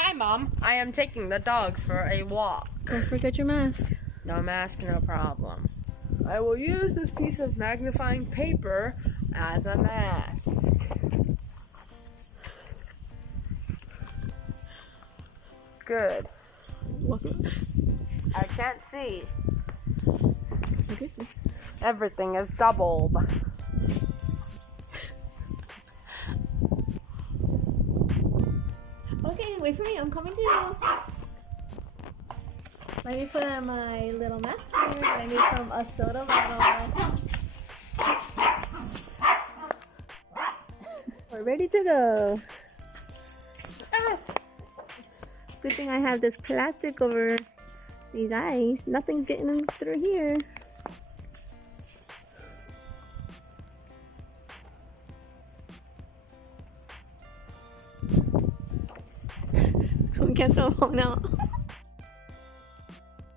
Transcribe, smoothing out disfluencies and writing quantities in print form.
Hi, Mom. I am taking the dog for a walk. Don't forget your mask. No mask, no problem. I will use this piece of magnifying paper as a mask. Good. I can't see. Okay. Everything is doubled. Okay, wait for me. I'm coming too. Let me put on my little mask here. I made from a soda bottle. We're ready to go. Good thing I have this plastic over these eyes. Nothing's getting in through here. We can't smell falling out.